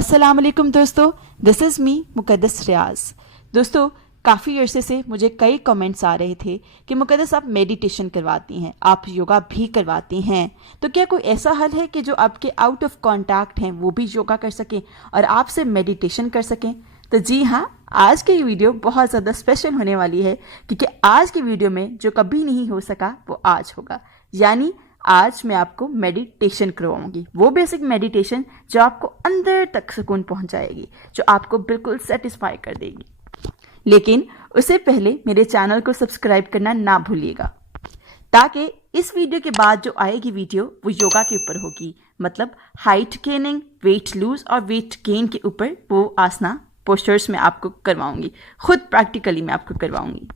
अस्सलाम वालेकुम दोस्तों, दिस इज़ मी मुक़द्दस रियाज। दोस्तों, काफ़ी अरसे से मुझे कई कमेंट्स आ रहे थे कि मुक़द्दस आप मेडिटेशन करवाती हैं, आप योगा भी करवाती हैं, तो क्या कोई ऐसा हल है कि जो आपके आउट ऑफ कांटेक्ट हैं वो भी योगा कर सकें और आपसे मेडिटेशन कर सकें? तो जी हाँ, आज की वीडियो बहुत ज़्यादा स्पेशल होने वाली है क्योंकि आज की वीडियो में जो कभी नहीं हो सका वो आज होगा। यानी आज मैं आपको मेडिटेशन करवाऊंगी, वो बेसिक मेडिटेशन जो आपको अंदर तक सुकून पहुंचाएगी, जो आपको बिल्कुल सेटिस्फाई कर देगी। लेकिन उससे पहले मेरे चैनल को सब्सक्राइब करना ना भूलिएगा, ताकि इस वीडियो के बाद जो आएगी वीडियो वो योगा के ऊपर होगी, मतलब हाइट गेनिंग, वेट लूज और वेट गेन के ऊपर वो आसना पोस्चर्स में आपको करवाऊंगी, खुद प्रैक्टिकली मैं आपको करवाऊंगी।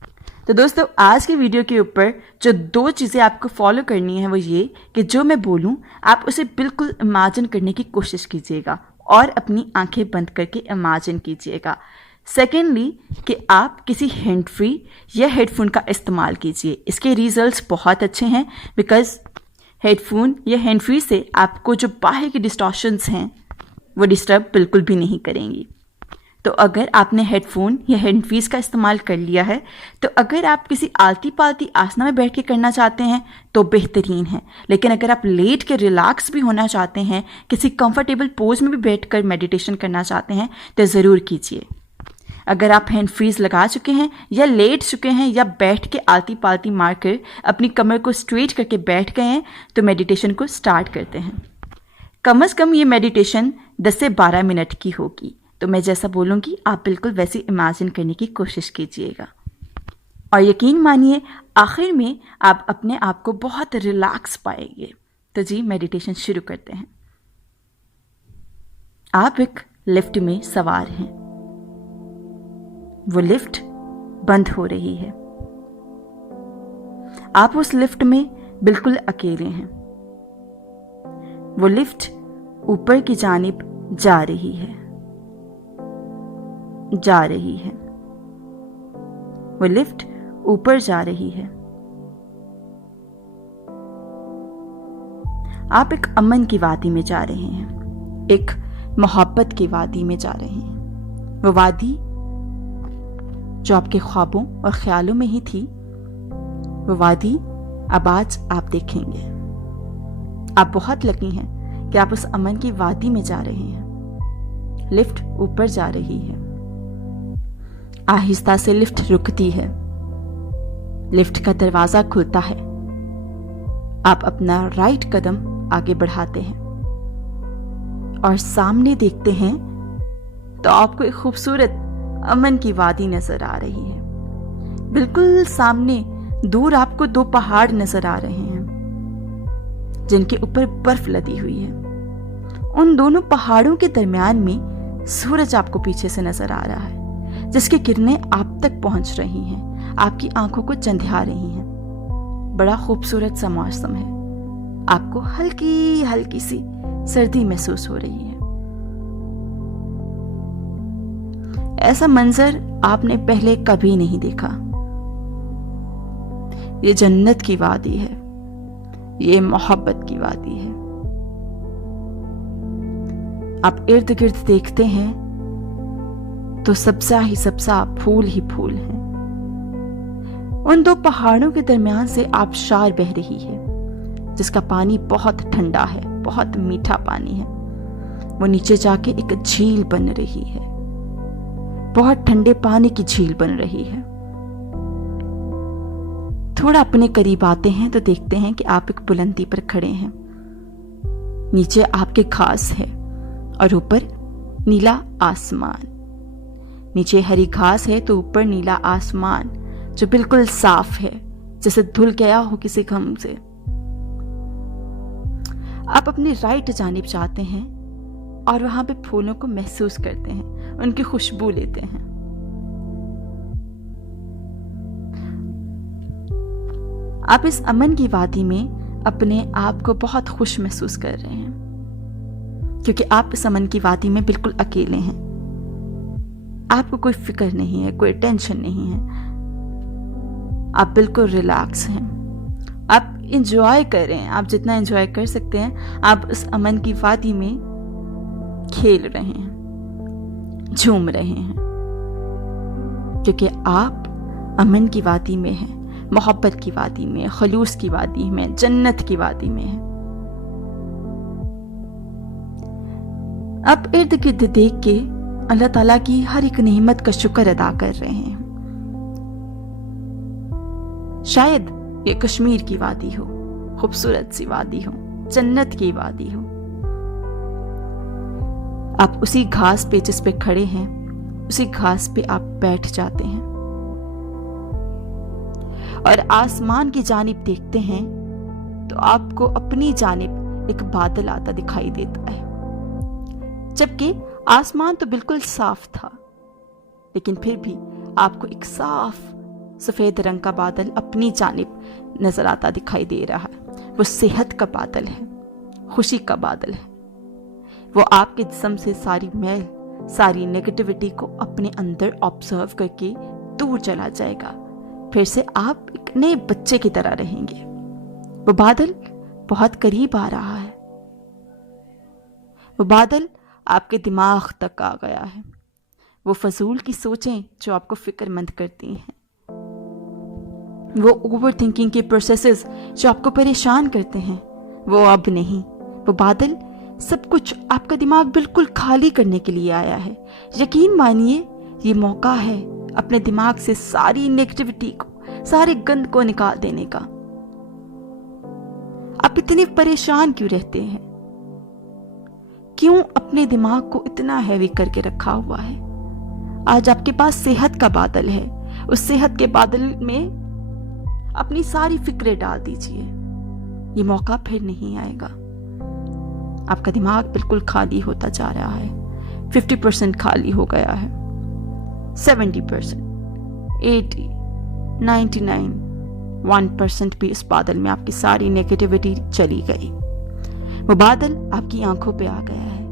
तो दोस्तों, आज की वीडियो के ऊपर जो 2 चीज़ें आपको फॉलो करनी है वो ये कि जो मैं बोलूँ आप उसे बिल्कुल इमेजिन करने की कोशिश कीजिएगा और अपनी आंखें बंद करके इमेजिन कीजिएगा। सेकेंडली कि आप किसी हैंड फ्री या हेडफोन का इस्तेमाल कीजिए। इसके रिजल्ट्स बहुत अच्छे हैं बिकॉज हेडफोन या हैंड फ्री से आपको जो बाहर की डिस्टॉर्शंस हैं वो डिस्टर्ब बिल्कुल भी नहीं करेंगी। तो अगर आपने हेडफोन या हैंडफ्रीज का इस्तेमाल कर लिया है तो अगर आप किसी आलती पालती आसना में बैठ के करना चाहते हैं तो बेहतरीन है। लेकिन अगर आप लेट के रिलैक्स भी होना चाहते हैं, किसी कंफर्टेबल पोज में भी बैठकर मेडिटेशन करना चाहते हैं तो ज़रूर कीजिए। अगर आप हैंड फ्रीज लगा चुके हैं या लेट चुके हैं या बैठ के आलती पालती मारकर अपनी कमर को स्ट्रेट करके बैठ गए हैं तो मेडिटेशन को स्टार्ट करते हैं। कम से कम ये मेडिटेशन 10 से 12 मिनट की होगी। तो मैं जैसा बोलूँगी आप बिल्कुल वैसे इमेजिन करने की कोशिश कीजिएगा और यकीन मानिए आखिर में आप अपने आप को बहुत रिलैक्स पाएंगे। तो जी, मेडिटेशन शुरू करते हैं। आप एक लिफ्ट में सवार हैं, वो लिफ्ट बंद हो रही है, आप उस लिफ्ट में बिल्कुल अकेले हैं। वो लिफ्ट ऊपर की जानिब जा रही है। वो लिफ्ट ऊपर जा रही है। आप एक अमन की वादी में जा रहे हैं, एक मोहब्बत की वादी में जा रहे हैं। वो वादी जो आपके ख्वाबों और ख्यालों में ही थी, वो वादी अब आज आप देखेंगे। आप बहुत लकी हैं कि आप उस अमन की वादी में जा रहे हैं। लिफ्ट ऊपर जा रही है। आहिस्ता से लिफ्ट रुकती है, लिफ्ट का दरवाजा खुलता है। आप अपना राइट कदम आगे बढ़ाते हैं और सामने देखते हैं तो आपको एक खूबसूरत अमन की वादी नजर आ रही है। बिल्कुल सामने दूर आपको 2 पहाड़ नजर आ रहे हैं जिनके ऊपर बर्फ लदी हुई है। उन दोनों पहाड़ों के दरमियान में सूरज आपको पीछे से नजर आ रहा है, जिसकी किरणें आप तक पहुंच रही हैं, आपकी आंखों को चंधिया रही हैं। बड़ा खूबसूरत सा मौसम है। आपको हल्की हल्की सी सर्दी महसूस हो रही है। ऐसा मंजर आपने पहले कभी नहीं देखा। ये जन्नत की वादी है, ये मोहब्बत की वादी है। आप इर्द गिर्द देखते हैं तो सब्जा ही सब्जा, फूल ही फूल हैं। उन 2 पहाड़ों के दरमियान से आबशार बह रही है जिसका पानी बहुत ठंडा है, बहुत मीठा पानी है। वो नीचे जाके एक झील बन रही है, बहुत ठंडे पानी की झील बन रही है। थोड़ा अपने करीब आते हैं तो देखते हैं कि आप एक बुलंदी पर खड़े हैं। नीचे आपके घास है और ऊपर नीला आसमान। नीचे हरी घास है तो ऊपर नीला आसमान जो बिल्कुल साफ है, जैसे धुल गया हो किसी गम से। आप अपनी राइट जानिब जाते हैं और वहां पे फूलों को महसूस करते हैं, उनकी खुशबू लेते हैं। आप इस अमन की वादी में अपने आप को बहुत खुश महसूस कर रहे हैं क्योंकि आप इस अमन की वादी में बिल्कुल अकेले हैं। आपको कोई फिक्र नहीं है, कोई टेंशन नहीं है, आप बिल्कुल रिलैक्स हैं। आप इंजॉय करें, आप जितना इंजॉय कर सकते हैं आप उस अमन की वादी में खेल रहे हैं। झूम रहे हैं, क्योंकि आप अमन की वादी में हैं, मोहब्बत की वादी में, खलूस की वादी में, जन्नत की वादी में हैं। आप इर्द गिर्द देख के अल्लाह ताला की हर एक नेमत का शुक्र अदा कर रहे हैं। शायद ये कश्मीर की वादी हो, खूबसूरत सी वादी हो, जन्नत की वादी हो। आप उसी घास पे जिस पे खड़े हैं, उसी घास पे आप बैठ जाते हैं और आसमान की जानिब देखते हैं तो आपको अपनी जानिब एक बादल आता दिखाई देता है। जबकि आसमान तो बिल्कुल साफ था, लेकिन फिर भी आपको एक साफ सफेद रंग का बादल अपनी जानिब नजर आता दिखाई दे रहा है। वो सेहत का बादल है, खुशी का बादल है। वो आपके जिस्म से सारी मैल, सारी नेगेटिविटी को अपने अंदर ऑब्जर्व करके दूर चला जाएगा। फिर से आप एक नए बच्चे की तरह रहेंगे। वो बादल बहुत करीब आ रहा है। वो बादल आपके दिमाग तक आ गया है। वो फजूल की सोचें जो आपको फिक्रमंद करती हैं, वो ओवर थिंकिंग के प्रोसेसेस जो आपको परेशान करते हैं, वो अब नहीं। वो बादल सब कुछ आपका दिमाग बिल्कुल खाली करने के लिए आया है। यकीन मानिए ये मौका है अपने दिमाग से सारी नेगेटिविटी को, सारे गंद को निकाल देने का। आप इतने परेशान क्यों रहते हैं? क्यों अपने दिमाग को इतना हैवी करके रखा हुआ है? आज आपके पास सेहत का बादल है। उस सेहत के बादल में अपनी सारी फिक्रें डाल दीजिए। ये मौका फिर नहीं आएगा। आपका दिमाग बिल्कुल खाली होता जा रहा है। 50% खाली हो गया है, 70%, 80, 99, 1% भी इस बादल में आपकी सारी नेगेटिविटी चली गई। वो बादल आपकी आंखों पे आ गया है।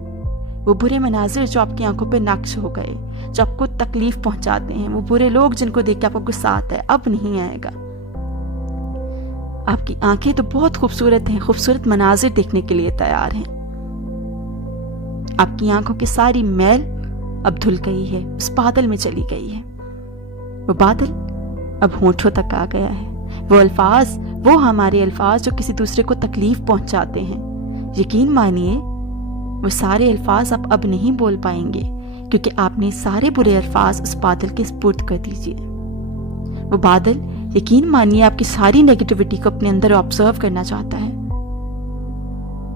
वो बुरे मनाजिर जो आपकी आंखों पे नक्श हो गए, जो आपको तकलीफ पहुंचाते हैं, वो बुरे लोग जिनको देख के आपको गुस्सा आता है, अब नहीं आएगा। आपकी आंखें तो बहुत खूबसूरत हैं, खूबसूरत मनाजिर देखने के लिए तैयार हैं। आपकी आंखों की सारी मैल अब धुल गई है, उस बादल में चली गई है। वो बादल अब होंठों तक आ गया है। वो अल्फाज, वो हमारे अल्फाज जो किसी दूसरे को तकलीफ पहुंचाते हैं, यकीन मानिए वो सारे अल्फाज आप अब नहीं बोल पाएंगे, क्योंकि आपने सारे बुरे अल्फाज उस बादल के स्पुर्द कर दीजिए। वो बादल, यकीन मानिए, आपकी सारी नेगेटिविटी को अपने अंदर ऑब्जर्व करना चाहता है।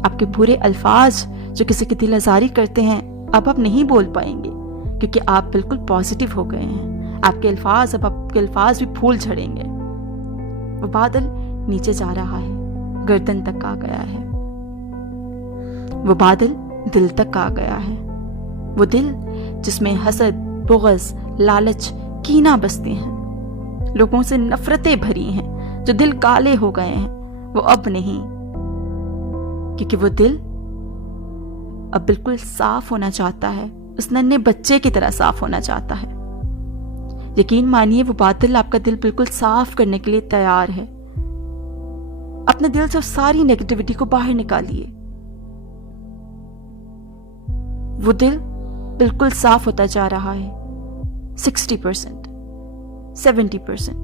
आपके बुरे अल्फाज जो किसी की दिल आजारी करते हैं, अब आप नहीं बोल पाएंगे, क्योंकि आप बिल्कुल पॉजिटिव हो गए हैं। आपके अल्फाज, अब आपके अल्फाज भी फूल झड़ेंगे। वो बादल नीचे जा रहा है, गर्दन तक आ गया है। वो बादल दिल तक आ गया है। वो दिल जिसमें हसद, बुग़्ज़, लालच, कीना बसते हैं, लोगों से नफरतें भरी हैं, जो दिल काले हो गए हैं, वो अब नहीं, क्योंकि वो दिल अब बिल्कुल साफ होना चाहता है। उस नन्हे बच्चे की तरह साफ होना चाहता है। यकीन मानिए वो बादल आपका दिल बिल्कुल साफ करने के लिए तैयार है। अपने दिल से सारी नेगेटिविटी को बाहर निकालिए। वो दिल बिल्कुल साफ होता जा रहा है। 60%, 70%,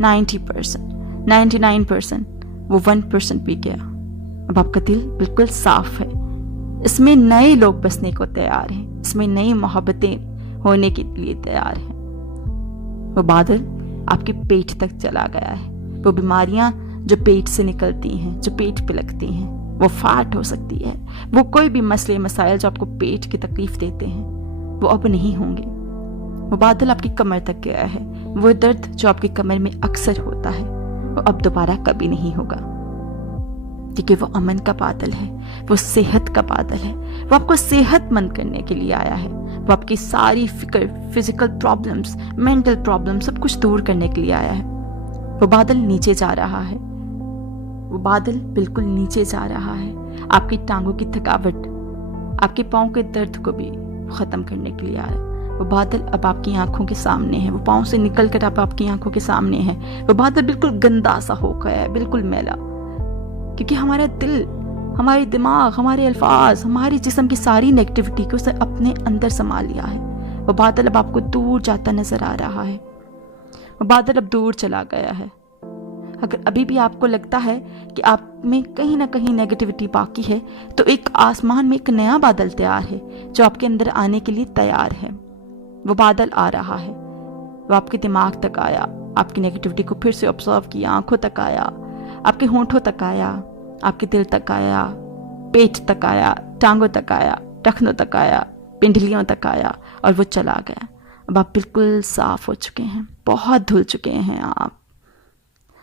90%, 99%, वो 1% भी गया। अब आपका दिल बिल्कुल साफ है। इसमें नए लोग बसने को तैयार हैं, इसमें नई मोहब्बतें होने के लिए तैयार हैं। वो बादल आपके पेट तक चला गया है। वो बीमारियां जो पेट से निकलती हैं, जो पेट पे लगती हैं, वो फैट हो सकती है, वो कोई भी मसले मसाइल जो आपको पेट की तकलीफ देते हैं, वो अब नहीं होंगे। वो बादल आपकी कमर तक गया है। वो दर्द जो आपकी कमर में अक्सर होता है, वो अब दोबारा कभी नहीं होगा, क्योंकि वो अमन का बादल है, वो सेहत का बादल है। वो आपको सेहतमंद करने के लिए आया है। वो आपकी सारी फिक्र, फिजिकल प्रॉब्लम्स, मेंटल प्रॉब्लम्स, सब कुछ दूर करने के लिए आया है। वो बादल नीचे जा रहा है। वो बादल बिल्कुल नीचे जा रहा है। आपकी टांगों की थकावट, आपके पाँव के दर्द को भी खत्म करने के लिए आ रहा है। वो बादल अब आपकी आंखों के सामने है। वो पाँव से निकल कर अब आपकी आंखों के सामने है। वो बादल बिल्कुल गंदा सा हो गया है, बिल्कुल मैला, क्योंकि हमारा दिल हमारी दिमाग, हमारे अल्फाज, हमारी जिस्म की सारी नेगेटिविटी को उसने अपने अंदर समा लिया है। वो बादल अब आपको दूर जाता नजर आ रहा है। वो बादल अब दूर चला गया है। अगर अभी भी आपको लगता है कि आप में कहीं ना कहीं नेगेटिविटी बाकी है, तो एक आसमान में एक नया बादल तैयार है जो आपके अंदर आने के लिए तैयार है। वो बादल आ रहा है। वो आपके दिमाग तक आया, आपकी नेगेटिविटी को फिर से ऑब्जर्व किया, आंखों तक आया, आपके होंठों तक आया, आपके दिल तक आया, पेट तक आया, टांगों तक आया, टखनों तक आया, पिंडलियों तक आया, और वो चला गया। अब आप बिल्कुल साफ हो चुके हैं, बहुत धुल चुके हैं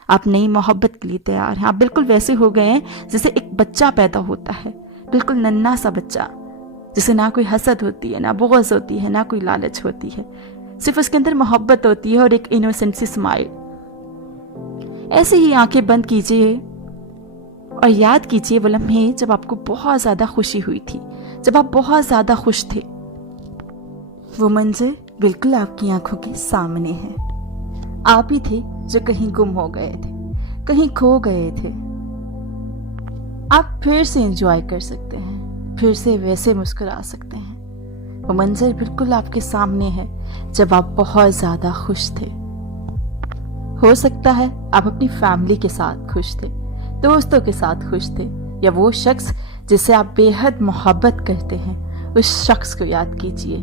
आप नई मोहब्बत के लिए तैयार हैं। आप बिल्कुल वैसे हो गए हैं जैसे एक बच्चा पैदा होता है, बिल्कुल नन्हा सा बच्चा, जिसे ना कोई हसद होती है, ना बुग़्ज़ होती है, ना कोई लालच होती है, सिर्फ उसके अंदर मोहब्बत होती है और एक इनोसेंट सी स्माइल। ऐसे ही आंखें बंद कीजिए और याद कीजिए वो लम्हे जब आपको बहुत ज़्यादा खुशी हुई थी, जब आप बहुत ज़्यादा खुश थे। वो मंजर बिल्कुल आपकी आंखों के सामने है। आप ही थे जो कहीं गुम हो गए थे, कहीं खो गए थे। आप फिर से एंजॉय कर सकते हैं, फिर से वैसे मुस्कुरा सकते हैं। वो मंजर बिल्कुल आपके सामने है जब आप बहुत ज़्यादा खुश थे। हो सकता है आप अपनी फैमिली के साथ खुश थे, दोस्तों के साथ खुश थे, या वो शख्स जिसे आप बेहद मोहब्बत करते हैं, उस शख्स को याद कीजिए।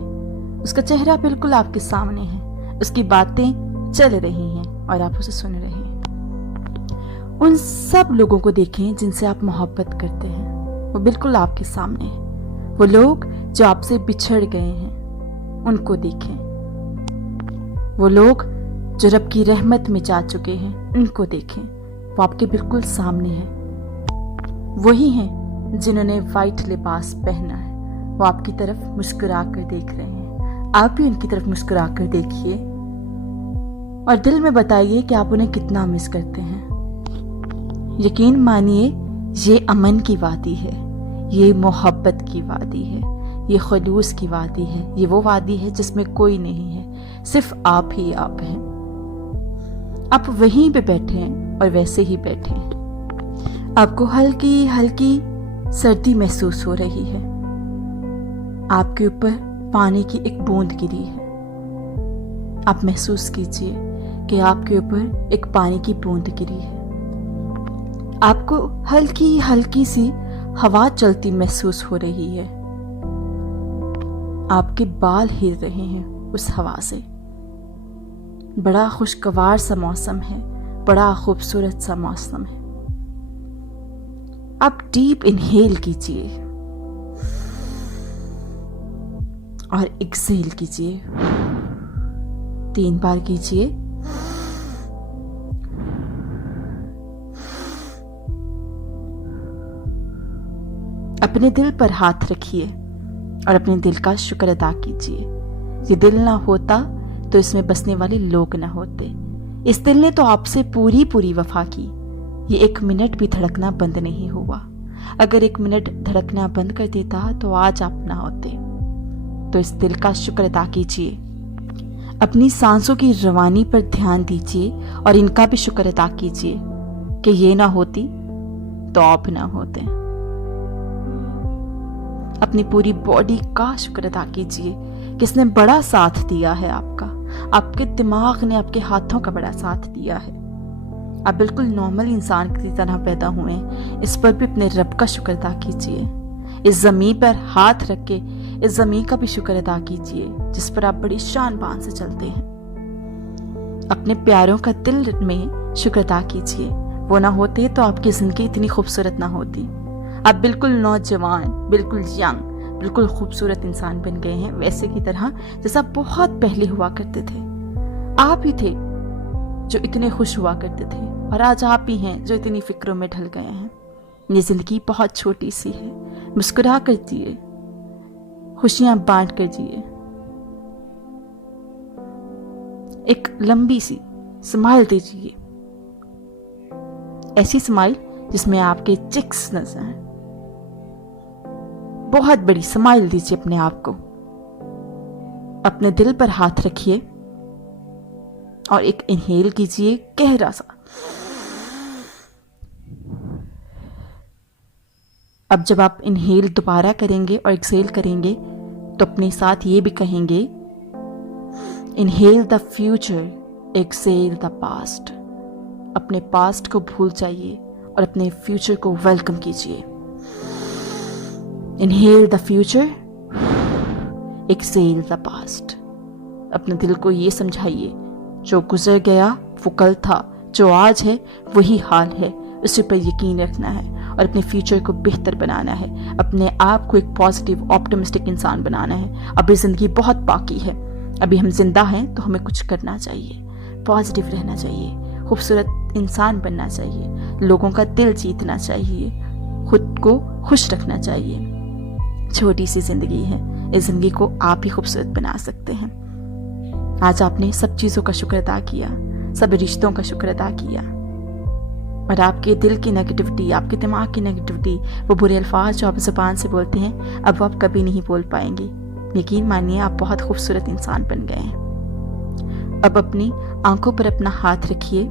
उसका चेहरा बिल्कुल आपके सामने है, उसकी बातें चल रही हैं और आप उसे सुन रहे हैं। उन सब लोगों को देखें जिनसे आप मोहब्बत करते हैं, वो बिल्कुल आपके सामने हैं। वो लोग जो आपसे बिछड़ गए हैं, उनको देखें। वो लोग जो रब की रहमत में जा चुके हैं, उनको देखें। वो आपके बिल्कुल सामने हैं। वही हैं जिन्होंने वाइट लिबास पहना है, वो आपकी तरफ मुस्कुरा कर देख रहे हैं। आप भी उनकी तरफ मुस्कुरा कर देखिए और दिल में बताइए कि आप उन्हें कितना मिस करते हैं। यकीन मानिए, ये अमन की वादी है, ये मोहब्बत की वादी है, ये खलूस की वादी है। ये वो वादी है जिसमें कोई नहीं है, सिर्फ आप ही आप हैं। आप वहीं पे बैठे हैं और वैसे ही बैठे हैं। आपको हल्की हल्की सर्दी महसूस हो रही है। आपके ऊपर पानी की एक बूंद गिरी है। आप महसूस कीजिए कि आपके ऊपर एक पानी की बूंद गिरी है। आपको हल्की हल्की सी हवा चलती महसूस हो रही है। आपके बाल हिल रहे हैं उस हवा से। बड़ा खुशगवार सा मौसम है, बड़ा खूबसूरत सा मौसम है। आप डीप इनहेल कीजिए और एक्सहेल कीजिए। 3 बार कीजिए। अपने दिल पर हाथ रखिए और अपने दिल का शुक्र अदा कीजिए। ये दिल ना होता तो इसमें बसने वाले लोग ना होते। इस दिल ने तो आपसे पूरी पूरी वफा की। ये 1 मिनट भी धड़कना बंद नहीं हुआ। अगर 1 मिनट धड़कना बंद कर देता तो आज आप ना होते। तो इस दिल का शुक्र अदा कीजिए। अपनी सांसों की रवानी पर ध्यान दीजिए और इनका भी शुक्र अदा कीजिए कि ये ना होती तो आप ना होते। अपनी पूरी बॉडी का शुक्र अदा कीजिए कि इसने बड़ा साथ दिया है आपका। आपके दिमाग ने आपके हाथों का बड़ा साथ दिया है। आप बिल्कुल नॉर्मल इंसान की तरह पैदा हुए हैं। इस पर भी अपने रब का शुक्र अदा कीजिए। इस ज़मीन पर हाथ रख के इस ज़मीन का भी शुक्र अदा कीजिए जिस पर आप बड़ी शान बान से चलते हैं। अपने प्यारों का दिल में शुक्र अदा कीजिए। वो ना होते तो आपकी ज़िंदगी इतनी खूबसूरत ना होती। आप बिल्कुल नौजवान, बिल्कुल यंग, बिल्कुल खूबसूरत इंसान बन गए हैं, वैसे की तरह जैसा बहुत पहले हुआ करते थे। आप ही थे जो इतने खुश हुआ करते थे और आज आप ही हैं जो इतनी फिक्रों में ढल गए हैं। ये जिंदगी बहुत छोटी सी है। मुस्कुरा कर जिए, खुशियां बांट कर जिए। एक लंबी सी स्माइल दीजिए, ऐसी स्माइल जिसमें आपके चिक्स नजर आए। बहुत बड़ी स्माइल दीजिए अपने आप को। अपने दिल पर हाथ रखिए और एक इनहेल कीजिए गहरा सा। अब जब आप इनहेल दोबारा करेंगे और एक्सेल करेंगे तो अपने साथ ये भी कहेंगे, inhale the future, exhale the past. अपने पास्ट को भूल जाइए और अपने फ्यूचर को वेलकम कीजिए। Inhale the future, exhale the past. अपने दिल को ये समझाइए, जो गुजर गया वो कल था, जो आज है वही हाल है, उसी पर यकीन रखना है और अपने फ्यूचर को बेहतर बनाना है। अपने आप को एक पॉजिटिव ऑप्टिमिस्टिक इंसान बनाना है। अभी ज़िंदगी बहुत बाकी है, अभी हम जिंदा हैं तो हमें कुछ करना चाहिए, पॉजिटिव रहना चाहिए, खूबसूरत इंसान बनना चाहिए, लोगों का दिल जीतना चाहिए, खुद को खुश रखना चाहिए। छोटी सी ज़िंदगी है, इस ज़िंदगी को आप ही खूबसूरत बना सकते हैं। आज आपने सब चीज़ों का शुक्र अदा किया, सब रिश्तों का शुक्र अदा किया, और आपके दिल की नेगेटिविटी, आपके दिमाग की नेगेटिविटी, वो बुरे अल्फाज जो आप ज़ुबान से बोलते हैं, अब वो आप कभी नहीं बोल पाएंगे। यकीन मानिए आप बहुत खूबसूरत इंसान बन गए हैं। अब अपनी आंखों पर अपना हाथ रखिए,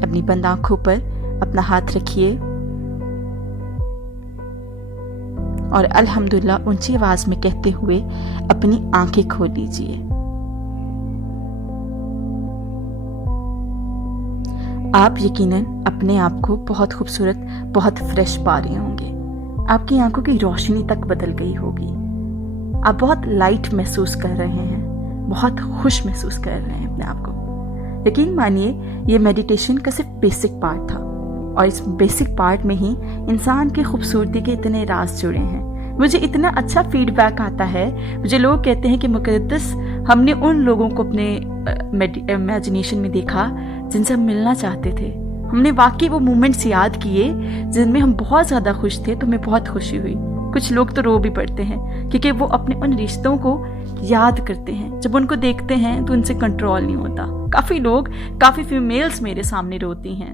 अपनी बंद आंखों पर अपना हाथ रखिए और अल्हम्दुलिल्लाह ऊंची आवाज में कहते हुए अपनी आंखें खोल लीजिए। आप यकीनन अपने आप को बहुत खूबसूरत, बहुत फ्रेश पा रहे होंगे। आपकी आंखों की रोशनी तक बदल गई होगी। आप बहुत लाइट महसूस कर रहे हैं, बहुत खुश महसूस कर रहे हैं अपने आप को। यकीन मानिए ये मेडिटेशन का सिर्फ बेसिक पार्ट था और इस बेसिक पार्ट में ही इंसान की खूबसूरती के इतने राज जुड़े हैं। मुझे इतना अच्छा फीडबैक आता है, मुझे लोग कहते हैं कि मुक़द्दस, हमने उन लोगों को अपने इमेजिनेशन में देखा जिनसे हम मिलना चाहते थे। हमने वाकई वो मोमेंट्स याद किए जिनमें हम बहुत ज़्यादा खुश थे, तो हमें बहुत खुशी हुई। कुछ लोग तो रो भी पड़ते हैं क्योंकि वो अपने उन रिश्तों को याद करते हैं। जब उनको देखते हैं तो उनसे कंट्रोल नहीं होता। काफ़ी फीमेल्स मेरे सामने रोती हैं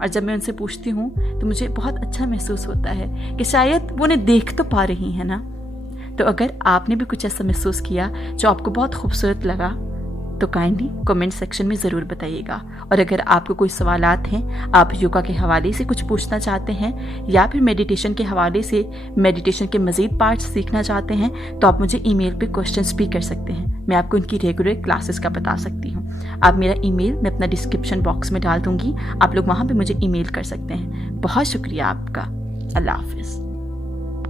और जब मैं उनसे पूछती हूँ तो मुझे बहुत अच्छा महसूस होता है कि शायद वो उन्हें देख तो पा रही हैं ना। तो अगर आपने भी कुछ ऐसा महसूस किया जो आपको बहुत खूबसूरत लगा तो काइंडली कमेंट सेक्शन में ज़रूर बताइएगा। और अगर आपको कोई सवालात हैं, आप योगा के हवाले से कुछ पूछना चाहते हैं या फिर मेडिटेशन के हवाले से मेडिटेशन के मज़ीद पार्ट्स सीखना चाहते हैं, तो आप मुझे ईमेल पे क्वेश्चंस भी कर सकते हैं। मैं आपको उनकी रेगुलर क्लासेस का बता सकती हूँ। आप मेरा ईमेल मैं अपना डिस्क्रिप्शन बॉक्स में डाल दूँगी, आप लोग वहाँ पर मुझे ईमेल कर सकते हैं। बहुत शुक्रिया आपका। अल्लाह हाफिज़।